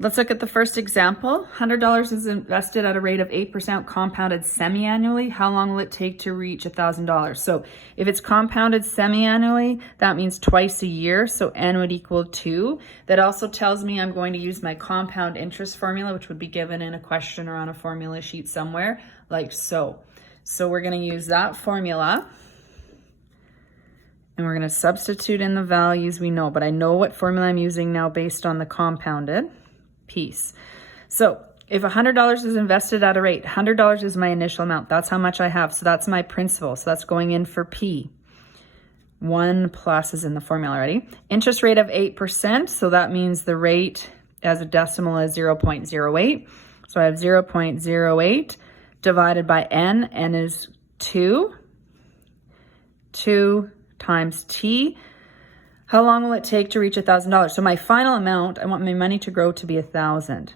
Let's look at the first example. $100 is invested at a rate of 8% compounded semi-annually. How long will it take to reach $1,000? So if it's compounded semi-annually, that means twice a year. So N would equal 2. That also tells me I'm going to use my compound interest formula, which would be given in a question or on a formula sheet somewhere, like so. So we're going to use that formula. And we're going to substitute in the values we know. But I know what formula I'm using now based on the compounded piece. So if $100 is invested at a rate, $100 is my initial amount. That's how much I have. So that's my principal. So that's going in for P. 1 plus is in the formula already. Interest rate of 8%. So that means the rate as a decimal is 0.08. So I have 0.08 divided by N. N is 2. 2 times T. How long will it take to reach $1,000? So my final amount, I want my money to grow to be 1,000.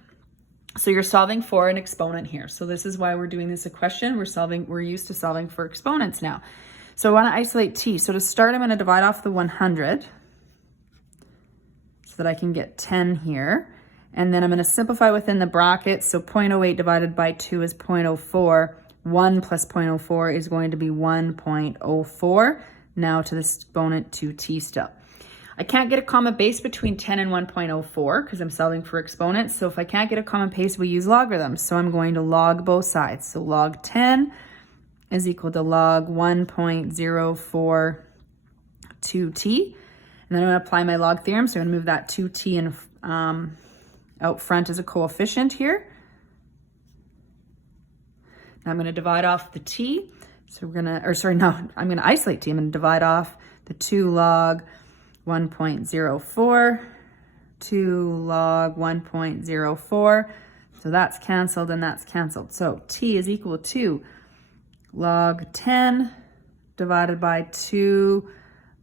So you're solving for an exponent here. So this is why we're doing this equation. We're used to solving for exponents now. So I want to isolate T. So to start, I'm going to divide off the 100 so that I can get 10 here. And then I'm going to simplify within the bracket. So 0.08 divided by 2 is 0.04. 1 plus 0.04 is going to be 1.04. Now to the exponent 2t still. I can't get a common base between 10 and 1.04 because I'm solving for exponents. So if I can't get a common base, we use logarithms. So I'm going to log both sides. So log 10 is equal to log 1.042t. And then I'm going to apply my log theorem. So I'm going to move that 2t in, out front as a coefficient here. Now I'm going to divide off the t. So we're going to, I'm going to isolate t. I'm going to divide off the 2 log 1.04, 2 log 1.04. So that's canceled and that's canceled. So t is equal to log 10 divided by 2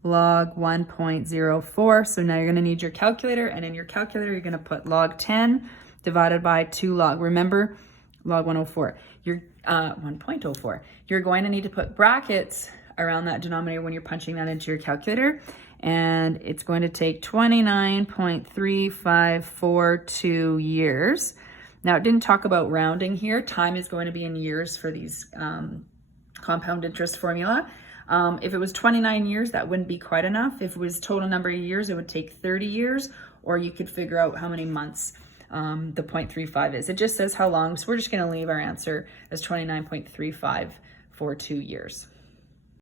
log 1.04. So now you're going to need your calculator, and in your calculator you're going to put log 10 divided by 2 log. Remember, log 104. You're 1.04. You're going to need to put brackets around that denominator when you're punching that into your calculator, and it's going to take 29.3542 years. Now, it didn't talk about rounding here. Time is going to be in years for these compound interest formula. If it was 29 years, that wouldn't be quite enough. If it was total number of years, it would take 30 years, or you could figure out how many months the 0.35 is. It just says how long, so we're just going to leave our answer as 29.3542 years.